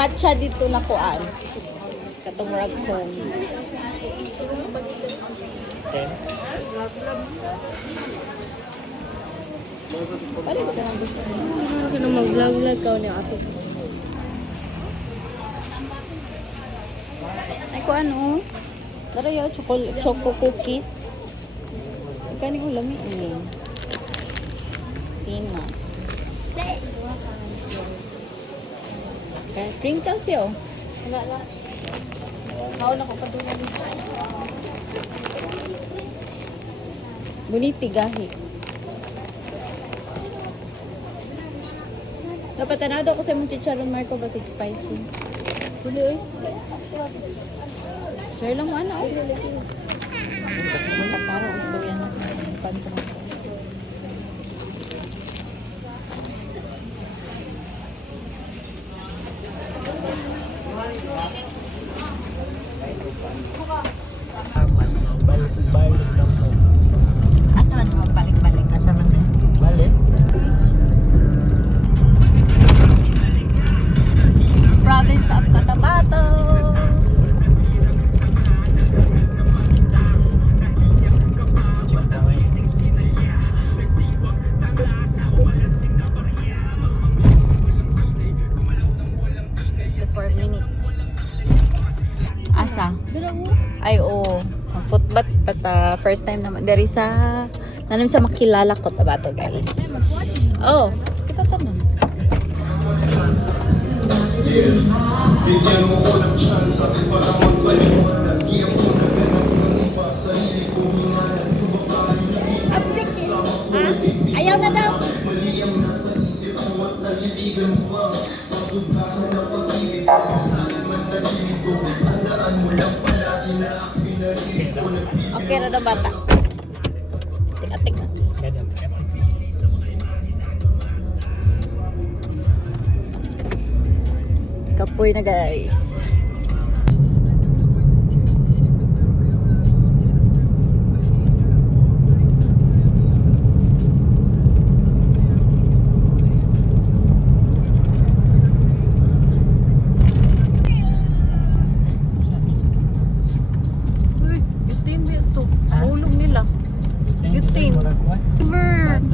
matcha dito na kuan. Katong rag home. Pare ko nang gusto mo. Ano mag-vlog-vlog ka ni ato. Ay ko ano? Dara yo choco cookies. Kani ko lami ini. Pina. Okay, crinkles yo. Wala lang. Ako na ko padulong. Buniti gahi. Dapat tanado ko sa mong chicharon Marco basig spicy. Huli eh. Share lang mo ano. Parang gusto yan na. Panto. Asa man magbalik-balik? Asa man eh? Balik? Province of Cotabato. Asa? Ay, oo. Footbath, but first time naman. Dari sa, nanim sa makilala ko, Cotabato, guys. Oh, kita tanan. Update eh. Ha? Ayaw na daw. Okay na daw bata. Tik-atik na. Kapoy na guys. Uy, yutin dito. Hulog nila. Yutin. Burn.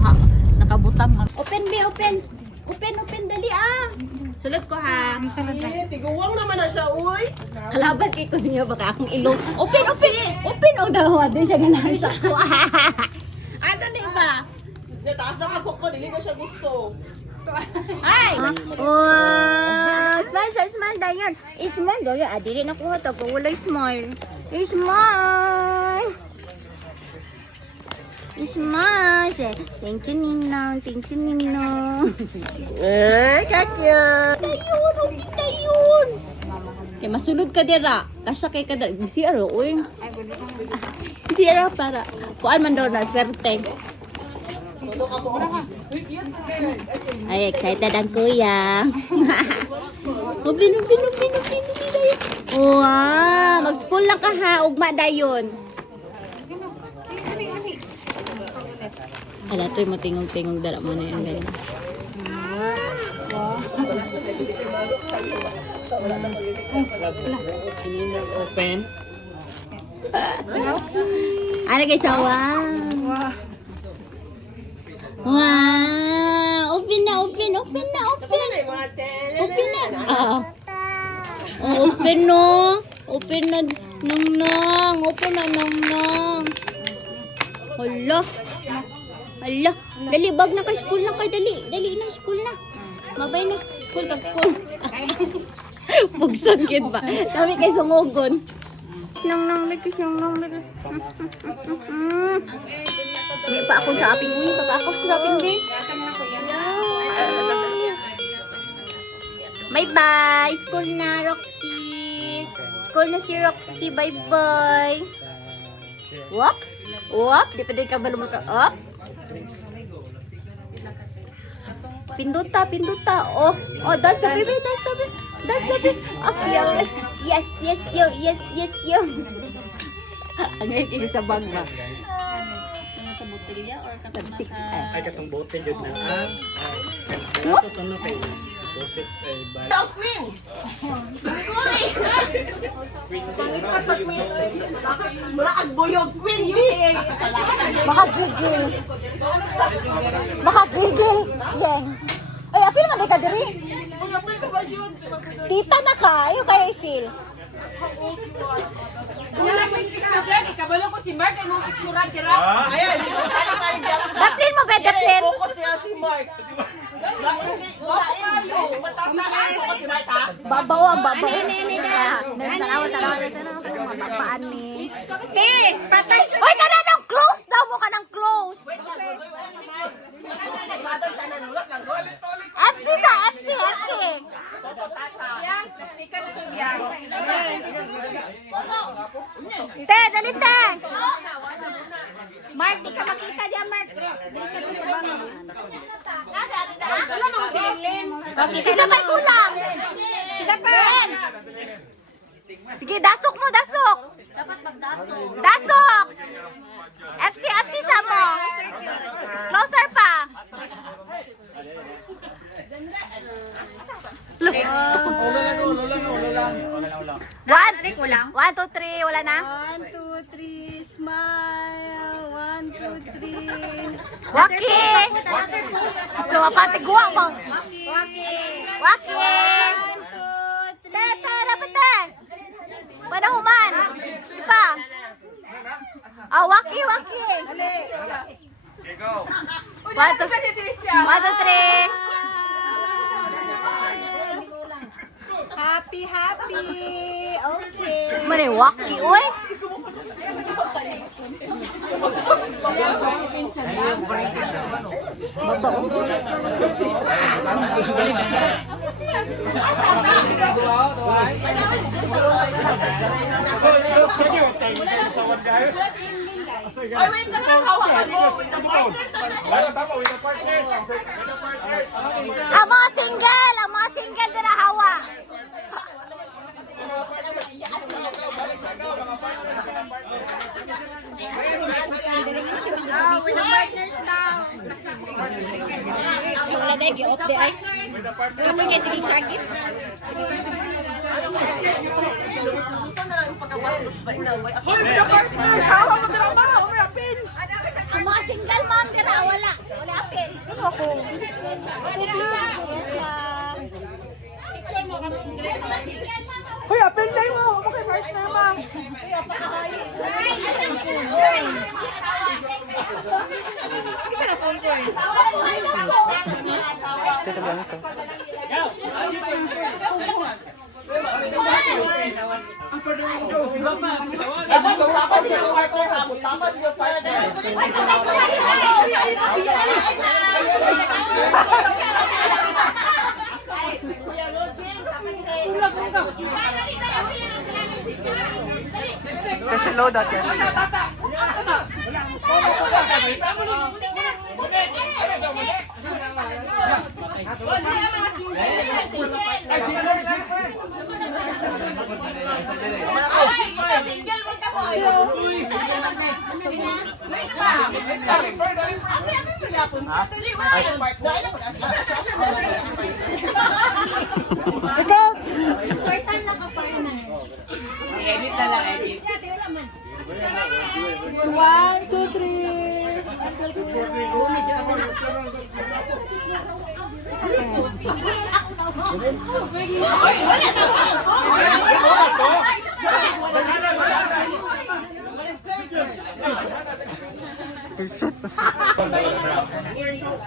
Ha, nakabutang ha. Open be, open. Open, dali ah. Sulod ko ha. Tiguwang naman na siya, uy! Kalaban kay ko niya baka akong ilong. Open o daw. Di siya ganahan sa ako. Ano na iba? Taas na ako ko, dili ko siya gusto. Ay! Wow! Smile dayon. Smile dayon. Dili na kuha to. Kung wala smile. Smile! Smile! Thank you, Ninang. Dayon! Kay masulod ka dira. Kasya kay ka dira. Siyara, uy. Siyara para. Kuan man daw na, swerte. Ay, excited ang kuya. Upin. Wow, mag-school lang ka ha. Ugma dayon. Ala, to'y matingong-tingong dara mo na yung ganyan. Open. Ano kayo siya? Wow. Open na. Open na. Ah. Oh, open no. Open na. Nang. Open na. Hala. Dali, bag na ka school na kay dali. Dali na school na. Mabay na. School. Pugsagit ba? Kami kay sungugon. Nang. Hindi pa ako sa aping ulit. Pag-akos ko sa aping din. Bye-bye. School na, Roxy. School na si Roxy. Bye-bye. Wop. Di pa din ka ba lumulka? Wop. Pinduta. Oh, dance na, baby. Okay. Yes, yo. Ang ngayon kasi sa bag ba? na sa botelya or katong na sa... Ay, katong bote jud na ang. Ito to no kay Joseph ay bala. Makagigil. Makagigil. Yan. Ay, apil man dito diri. Tita na ka. Ayaw kayo isil. Kabalo ko si Mark ay mong picturean kira. Ayan, hindi ko sana kayo. Daplin mo, be, daplin. Focus siya si Mark. Babaw ang babaw. Ini na. Tanawa. Mapapaan ni. Patay siya. Hoy, ng close daw mo ka ng close. FC sa, FC. Yang, sticker na yung yang. Te, dali te. Mark, di ka makita diyan, Mark. Wala mo si Lin. Okay, isa pa kulang. Isa pa. Sige, dasok mo, dasok. Dapat magdaso. Dasok. FC sa mo. Closer pa. Look. One, two, three. Wala na? 1, 2, 3, smile. 1, 2, 3. Waki. So, mapatiguwa mo. Waki. 1, 2, 3. Tete, dapat te. Panahuman. Diba? Ah, waki. One, two, three. Happy. Okay. Mani, waki, uy. Ang mga single din na hawa. With the partners now. Wala na, gi-off di ay. Wala mo yung sige chagit. Ang mga single mom dira, wala apil. Ako. Hoy, apil na mo. Okay, first na ma'am. Kasi load out yan. Ikaw. Sortan na ka pa yun eh. Edit na lang, edit. 1, 2, 3.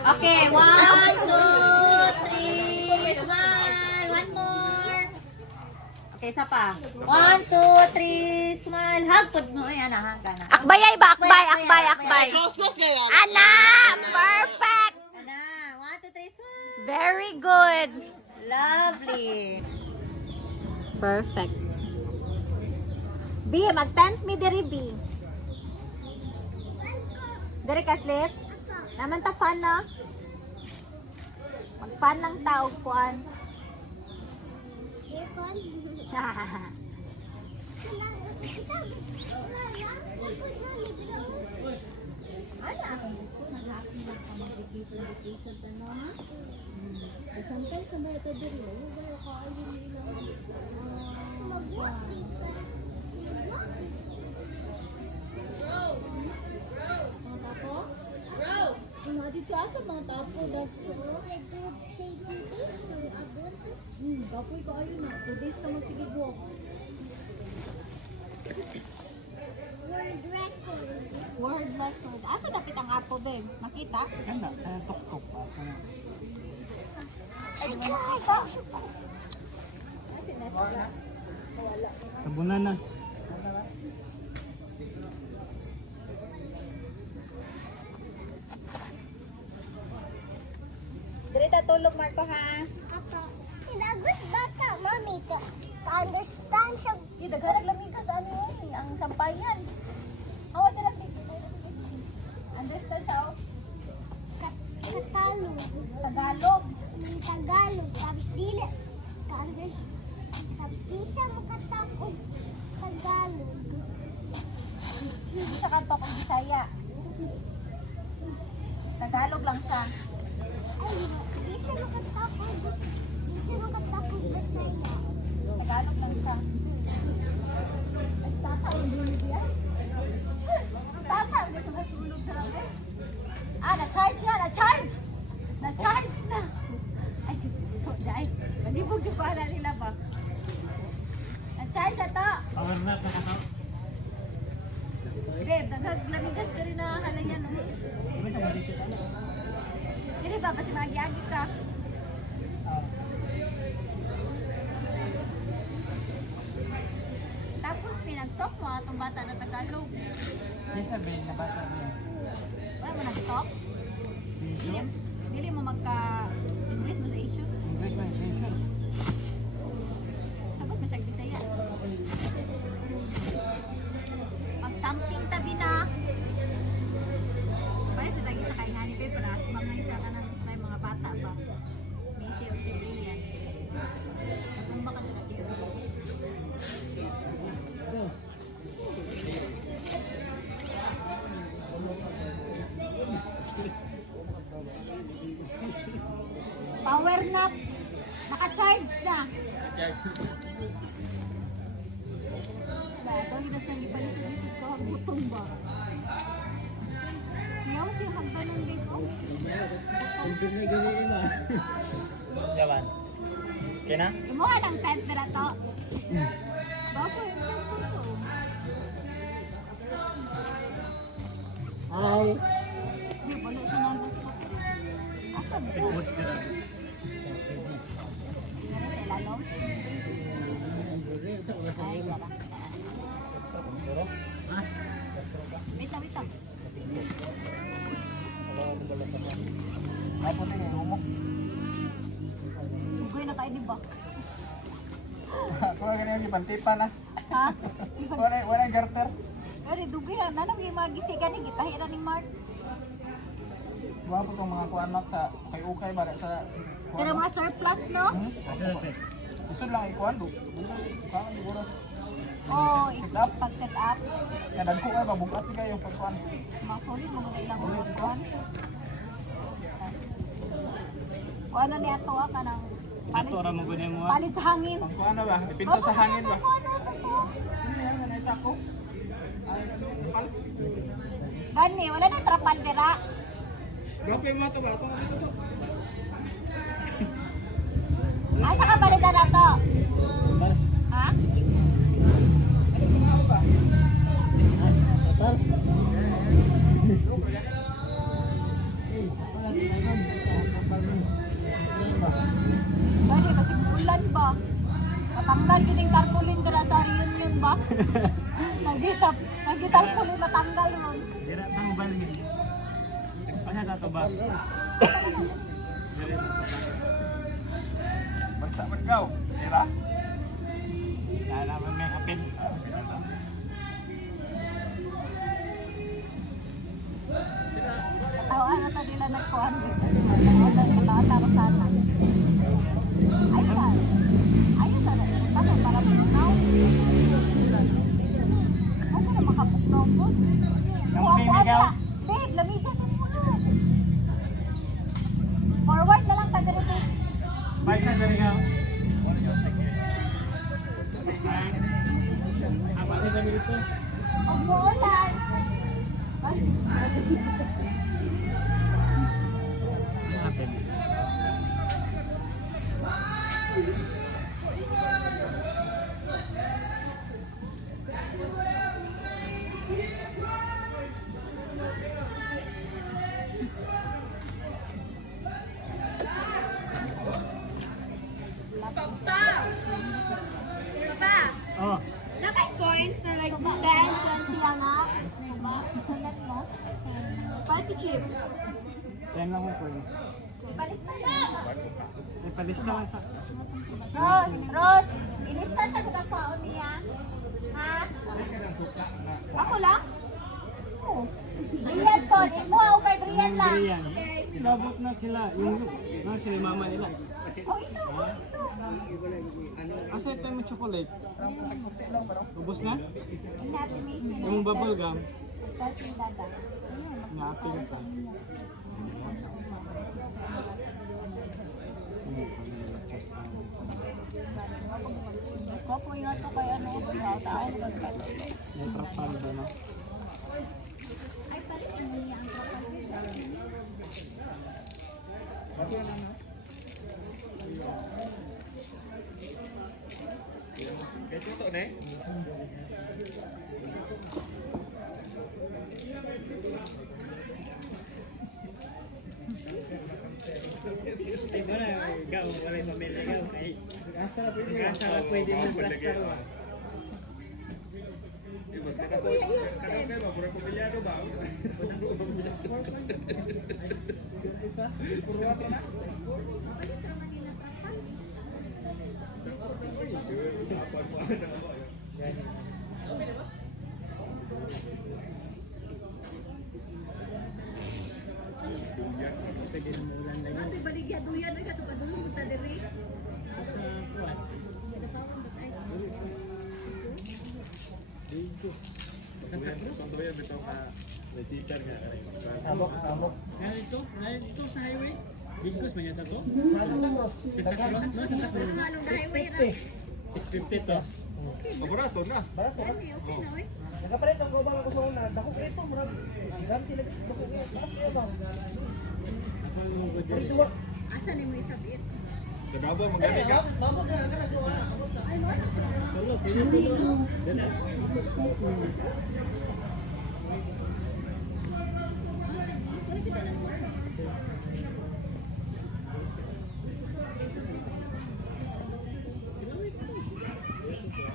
Okay, 1, 2, 3, smile. One more. Okay, isa pa. 1, 2, 3, smile. Hug po mo. Ayan na, hug na. Akbay ay ba? Akbay. Close kaya. Ana! Perfect! Ana, 1, 2, 3, smile. Very good. Lovely. Perfect. B, mag-tent me diri, B. Diri ka slip? Naman ta fan na? Mag-fan lang taog kuan. Ano akong gusto? Nag-happy lang ka mag-vacation ka na, ha? Sometimes sa mga ito din, yung mga kaalim nila. Mga tapo? Mga dito asa mga tapo dapo. Kapoy ko ayun na. 2 days ka magsigibok. World record. Asa dapit ang apo, babe? Makita? Ganda, tok-tok pa. Tabunan na. Dirita tulog, Marco, ha? Inagot bata, mami. Ka-understand siya. Dagharag lang ka sa ano yun, ang sampayan. Awa ka lang dito. Understand sa Tagalog. Tagalog. Tagalog. Tapos dili. Tapos di siya makatapog Tagalog. Hindi siya katapog Bisaya. Tagalog lang siya. Ay, di siya makatapog. Di siya makatapog Bisaya. Tagalog lang siya. Tata, hindi yan. Tata, hindi ko matulog na lang eh. Na-charge na! Na-charge! Na-charge na! Ay, si Jai. Malibog yung pala nila ba? Na-charge na to! Power nap na ka. Babe, naglamigas ka rin na halayan. Hindi ba? Kasi magi-agi ka. Tapos pinag-talk mo atong bata na Tagalog. Yes, sabihin na bata mo. Wala mo nag-talk? Dili mo magka-English mo sa issues. English translation. Sagot mo siyang Bisaya. Pag-camping tabi na. Pwede ito lagi sa kaingani ba? Para mamay sa ka ng mga bata ba? Busy o si Brian. Natumba ka doon natin. Power nap. Naka-charge na. Ito, hinasang ipalisod-lisod ko. Gutom ba? Ngayon, siya hagbanan dito. Yaman. Kena? Imuha ng tent na to. Bago yung tent ko to. Hi. Di, wala siya nandun ko. Asa ba? Ikot ka na. Sa ilalong? Ay, wala. Wait lang. Apo din yung umok. Ugoy na tayo, di ba? Kung ganyan yung pantipan na. Ha? Wala garter. Pero dugoy na. Nanong yung mga gisigan ni Gitahiran ni Mark. Buha po itong mga kuanak sa kay-ukay ba sa Pero mga surplus, no? Gusto lang ikuan do. Kaya siguro. Oo, pag-set up. Kadang ko ay mabugat ni kayo pagkuan. Mga solid mo na ilang ulan. O ano niya to ka ng Ito ra mo gud mo. palit sa hangin. Pangkuan na ba? Dipinsa sa hangin ba? Ano? Hindi yan na isa ko. Gani, wala na trapal dira. Gapay mo to ba? Ito dito to. Asa ka palitan na to? Ha? Gani, kasi bulan ba? Matanggal yun yung tarpaulin dira sa reunion ba? Nag-tarpaulin matanggal mo. Dira tambal ni. Ano ka to ba? Basta magkaw. Dira. Nala man may apil. Tawaan na ta nila nagkuhan dito. Katawan taro sana. Ayun. Ayun sana. Tapos para bugnaw. Ako na makabugnaw po. Ang pinigaw. Babe, lamig dari kau. Apa ni kami itu? Umuulan. Apa ni? Papa, Oh, dapat coins na like 10, 20 ang nga. Sunod mo. Palpi chips. yan lang ko. Ipalista na. Ipalista lang sa. Rose, ilista sa kutang paon niya. Ha? Ako lang? Oo. Brian ko, di mo ako kay Brian lang. Yan. Nabot na sila. Yung sila mama nila. Oh, ito. Asa ito yung chocolate? Ubus na? Ang natin may Yung bubble gum. Tapos yung dada. Na-apil ka. Ko po yung ito kay ano, tayo nagkakato. May trapal ba na? Ay, palit niya ang kapatid. Ito na, ikaw, wala yung pamilya ikaw. Asa na pwede mo plaster mo. Ate baligya duyan ay kato padulong mo ta diri. Tabok. Ito sa highway. Bigos man yata to? Santa Cruz, no? Santa Cruz. Malong highway ra. 650 to. Barato na. Okay na oy. Nagapalit ang gawang ako sa una. Dako ito, murag. Gamit nila dako ito. Bakit ba? Ako yung good dyan. Ito Asa ni mo isabit? Kadabo magaling ka. Mabog na ka nagluwa. Ay mo. Tulo, tulo. Dala.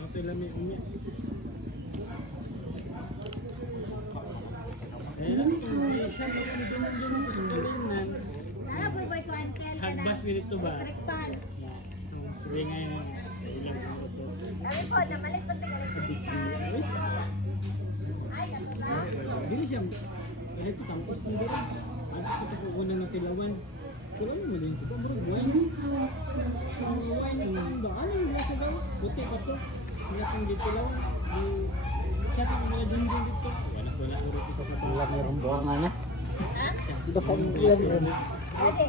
Ito lang may umiyak. Ayan, siya magdunong-dunong ko sa galingan. Nara boy boy ko antel ka na. Hagbas minito ba? Rekpan. Sige ngayon, ilang minuto. Ay po, namalik pa tayo rekpan. Ay, nako. Dili siya, kahit ito tampos ng dili. At ito ko unang natilawan. Kaya mo din ito, bro, buwan. Ang buwan yung daan, yung nasa daw. Buti pa po. Wala pang dito lang. Siya pang mga dundun dito. Wala ko rito sa kapatid. Wala merong buwangan na. Ha? Dito pa yung ilan yun. Ate,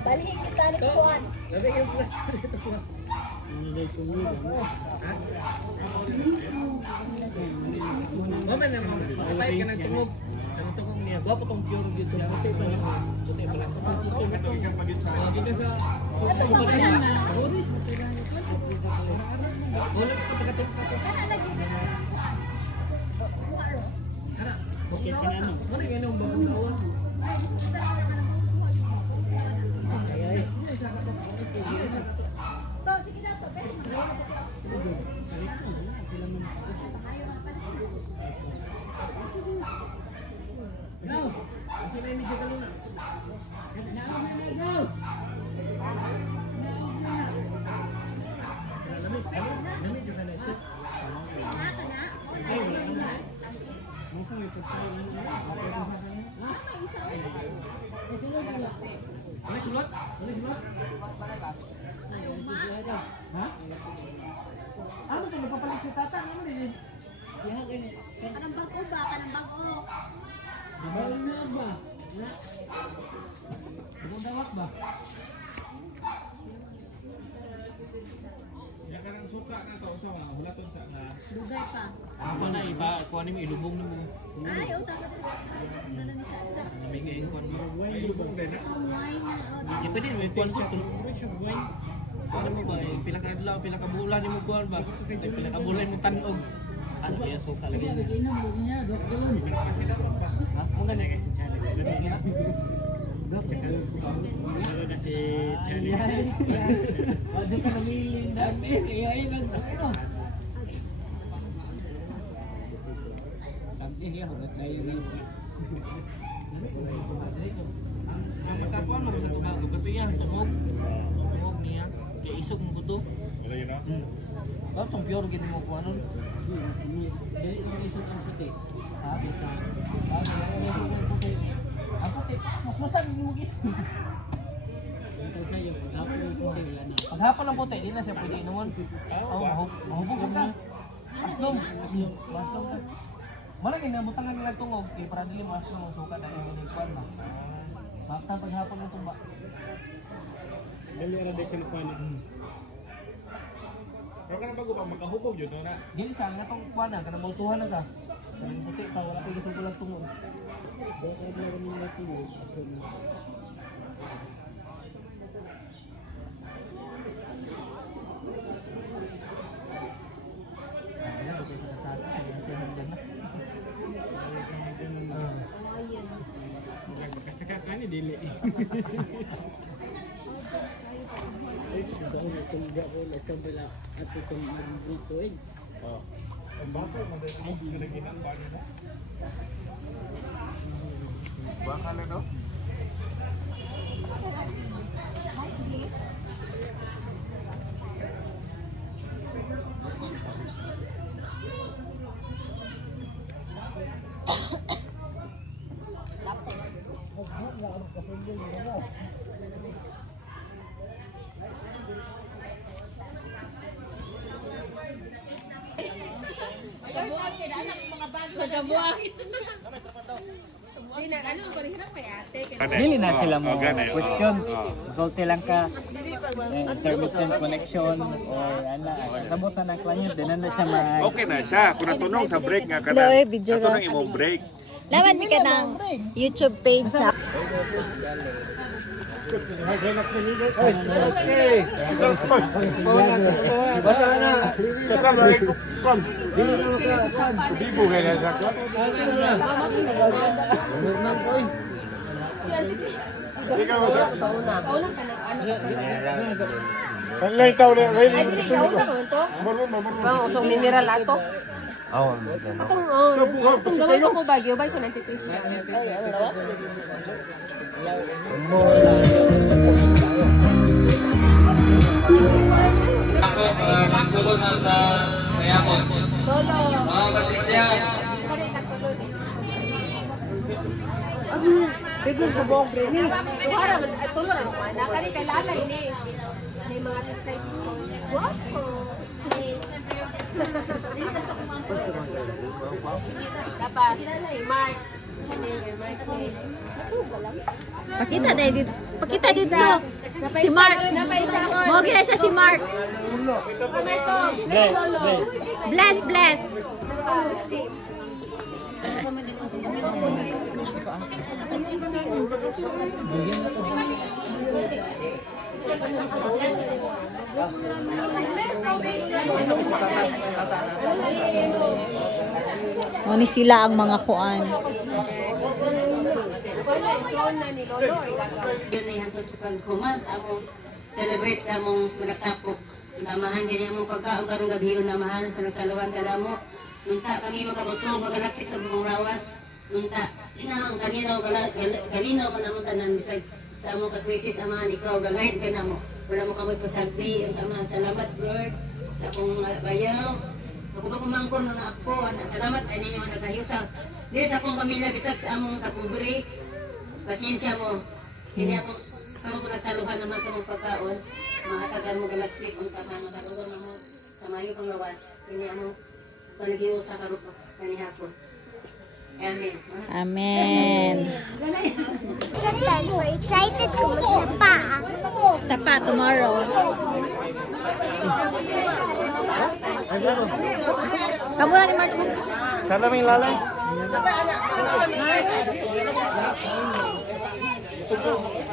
dalhin kita ni kuan. Labi yung plaster dito po. Nilay ko nila. Mama na mo. Kapay ka ng tungog. Ang tungog niya. Gwapo tong pure dito. Puti pa lang. Puti pa lang. Dito sa... Boris, matira. Ulit ko tagatik pa ito. Kana lagi na. Okay, kinano. Ano yung anong bagong gawa? To, sige na to. Go! Sila yung medyo kaluna. Go! Lamig yung kanay. Mukhang ito tayo. Ano sulot? Ano sulot? Ha? Ano ito? Nagpapalit si tata? Ano rin? Kanang bago ba? Kanang bago. Bawal na ba? Ibang dawat ba? suka na to sa mga hulaton sa na. Dugay pa. Ako na iba, kuha ni mo ilubong ni mo. Ay, utang ka dala ni sa. May kain kuha mo. May lubong din na. Wine na. Di pwede mo kuha sa kung ano mo ba, pila ka adlaw, pila ka bulan mo kuha ba? Pila ka bulan mo tanog. Ano kaya suka lagi? Ha? Mo na kasi challenge. Gani na. Ano na si Charlie. Ano ka namili dami? Kaya ay nag ano? Sabi niya, hulat na yun. Ang matapuan mo sa tumago, bato yan, tungog. Tungog niya. Kaya isog mo buto. Wala yun na. Ba't itong pure gini mo kuha nun? Dili yung isog ang puti. Ha? Isa. Ang puti. Ang puti. Mas masag mo gini. Paghapon ng puti, di na siya pwede inuman. Oo, mahubog ka. Aslom. Aslom ka. Malaki na, butangan nila tungog. Para dili mo aslom ang suka dahil yung nagkuhan ba. Bakta paghapon ng tumba. Dali ara de sila pa Pero ka na bago pa makahubog yun na. Dili sa nga tong kuhan na, kanang mautuhan na ka. Kanang puti pa, wala kayo sa bulang tungog. Magkasaka ka ni dili. Ang basa mo din ang kinaginan ba nila? Baka na no? Dili na sila mo question. Consulte lang ka service and connection or ana. Sabot na ng client din na siya Okay na siya. Kung natunog sa break nga ka Hello, video ra. Natunog imong break. Laman mi ka ng YouTube page na. Basa na. Kasal na rin kom. Bibo kaya na sa kwan. Ikaw sa. Ang lain tao na ngayon. Marunong. Itong mineral ato. Itong gawin ko bagyo, bay ko 90 pesos. Ako, magsulod na sa mayamon. Mga Patricia. Bigong subong ni. Tuhara man tulor ano man. Nakari kay lalay ni. May mga tisay. Guwapo. Dapat Mark. Pakita dito. Pakita dito. Si Mark. Mogi na siya si Mark. Bless. Ni sila ang mga kuan. Yun ay hantod sa pagkuman, among celebrate sa among managtapok. Namahan din among pagkaon karong gabi yun namahan sa nagsaluhan ka mo. Nunta kami makabusog, magalapit sa bukong lawas. Nunta, inang kaninaw ka na mo tanan bisag sa among katwisit amahan ikaw, gangayit ka na mo. Wala mo kamoy pasagdi, ang amahan. Salamat Lord sa akong bayaw. Ako ba kumangkon mga ako, salamat ay ninyo nagayusap. Di sa akong pamilya bisag sa among kapobre. Pasensya mo. Hindi ako karon ko nagsaluhan naman sa mong pagkaon. Mga tagal mo galaksik kung tahan makaroon mo sa mayo kang lawas. Hindi ako panagiyo sa karon ko kanihapon. Amen. Amen. Excited ko siya pa. Tapa tomorrow. Kamu na ni Mark mo. Salaming lalay.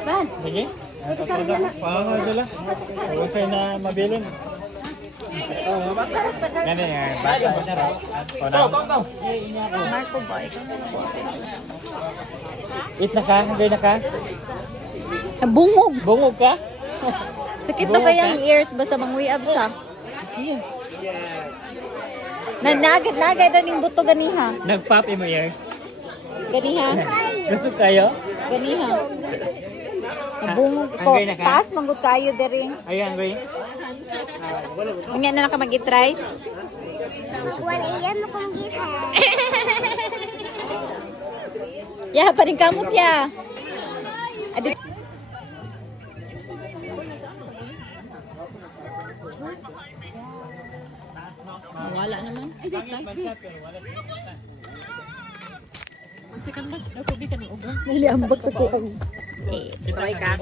Man. Sige. Pangangal sila. Huwag sa'yo na mabilin. Ganun yan. Bata. Mark po ba? Ikaw na. Eat na ka? Hanggang na ka? Bungog. Bungog ka? Sakit na kayang ears basta mangwi up siya. Nagagad na ning buto ganiha. Nag-pop in my ears. Ganiha. Gusto kayo? Ganiha. Nabungog ko. Hungry na ka? Taas manggod kayo diri. Are you hungry? Unya na ka mag-eat rice. Ya, pa rin kamot ya. Adi. Wala naman. Niliambot ko ang. Try ka.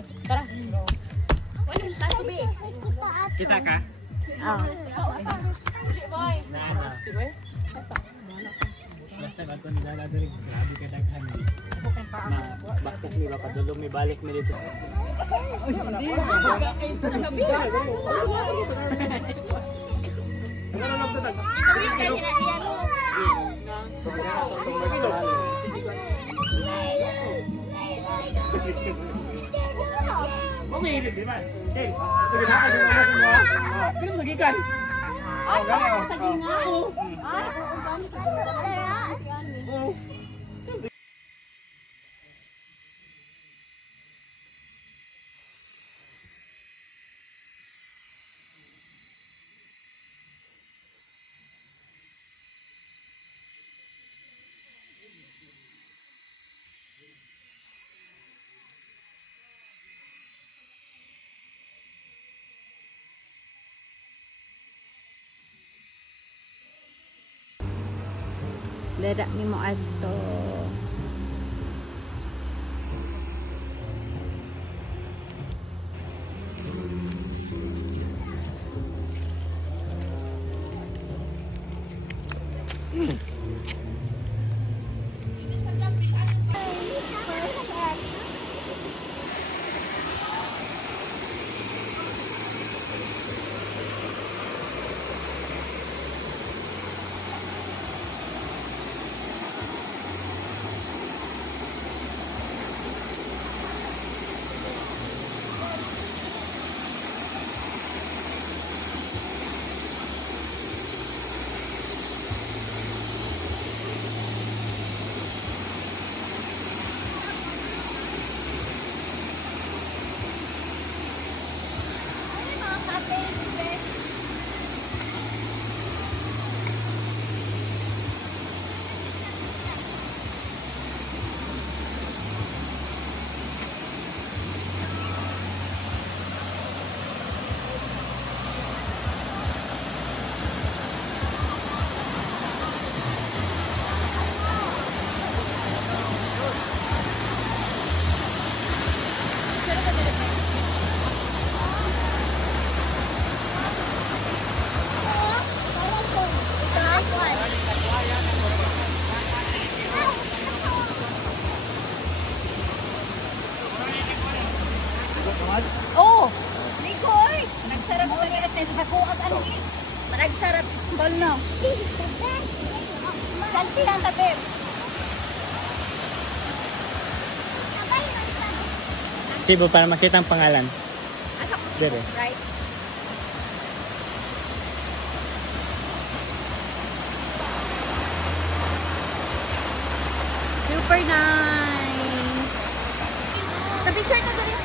Kita ka? Ah. Basta ba ito nila rin? Grabe ka daghan. Bakit nila padulong may balik mo dito? Dada ni mo adto. Oh! Mikoy! Nagsarap ko nila sa nakuha ano eh. Nagsarap bal na. Salti lang tabi. Sibo para makita ang pangalan. Dire. Right? Super nice! Sa picture na ba yun?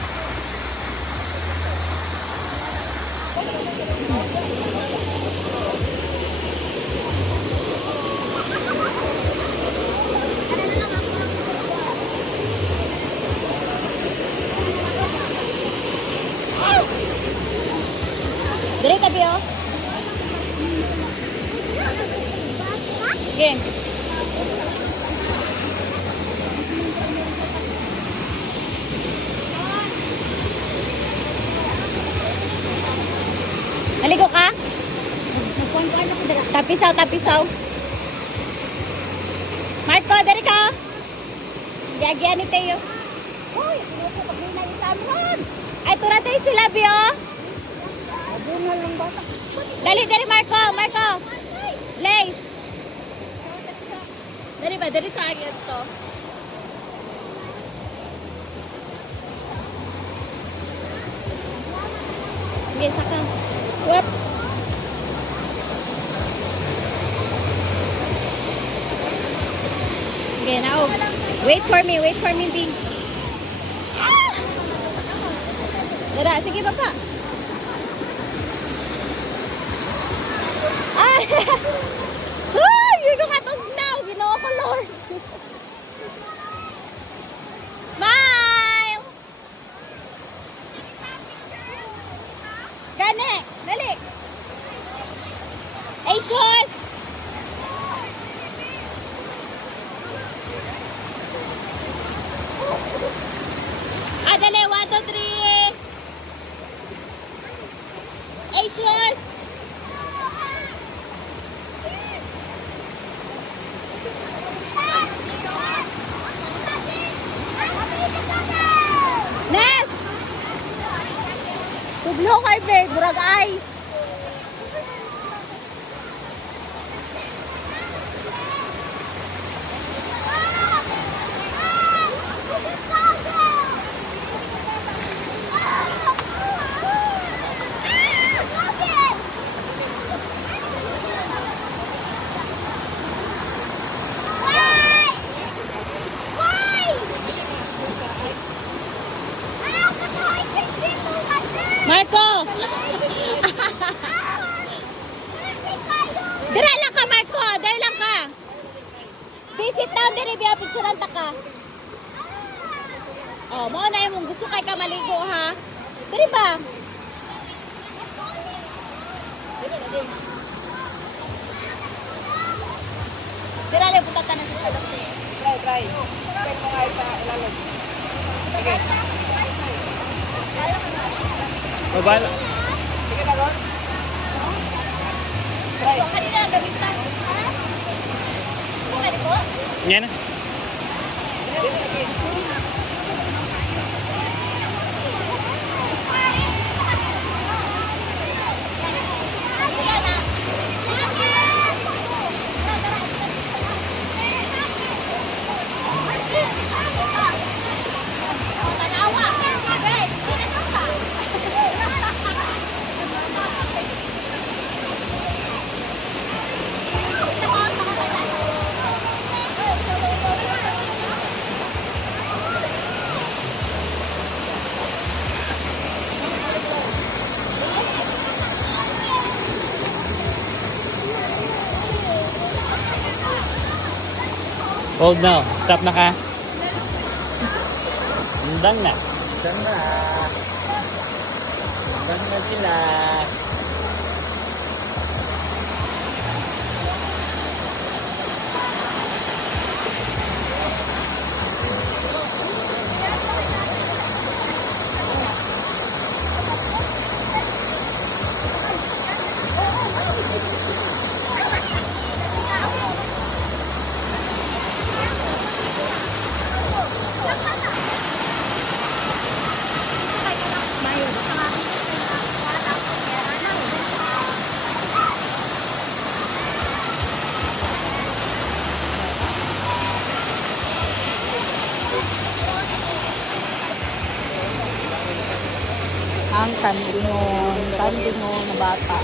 Dali tabi oh. Okay. Naligo ka? Nagkuhan-kuhan ako Tapisaw, tapisaw. Marco, dari ka. Gagyan ni Teo. Uy, sinuko pag na isamron. Ay, tura tayo sila, Bio. Bunga lang bata. Dali, dari Marco, Marco. Lace. Dari ba? Dari ka agad to. Sige, saka. Whoop. Okay, now. Wait for me, B. Ah! Dara, sige, baba. Ay! Ay! Yun yung katugnaw! Ginoo ko, Lord! Smile! Gani! Dali! Ay, shoes! Ah, dali! 1, 2, 3! Ay, shoes! Nes! Tuglo kay Beg, murag ice. Marco! Dira lang ka, Marco! Dira lang ka! Visit down, diri biya, picturean ta ka. Oh, mo na yung gusto kay ka maligo, ha? Diri ba? Dira lang, punta ka na sa salong. Try. Check mo nga sa ilalim. Sige. Mobile. Sige na, Ron. Kanina lang gamitan. Ha? Ano po? Yan na. Hold now. Stop na ka. Hindang na. Hindang na sila. Ang kandingon na bata.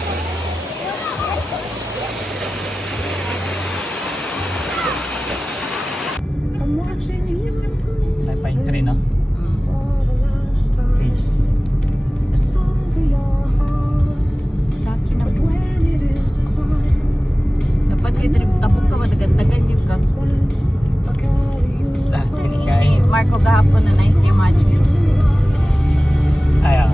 May pine tree, no? Peace. Sa akin na po. Dapat kayo trip tapok ka, madagan-dagan yun ka. Plastic Si guy. Marco gahapon na nice kay Matthew. Ayaw.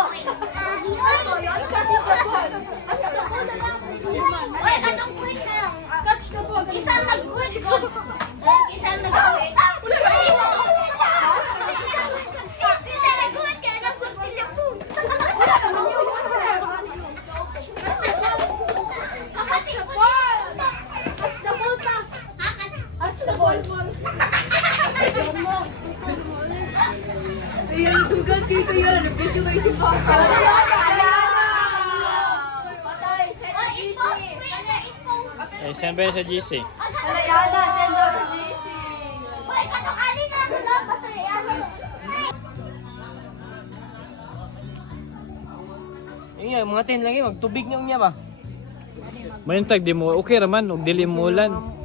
Oy, anong point na lang? Catch ka po. Isang nag-point ko. Isang nag-point. Ayan, tugas kayo kayo. Nag-issue kayo si Papa. Eh, saan ba yun sa GC? Alayada, send daw sa GC. Hoy, katukali na sa labas sa Alayada. Iya, mga tin lang magtubig na unya ba? Mayroon tag di mo, okay raman, og dili mo ulan.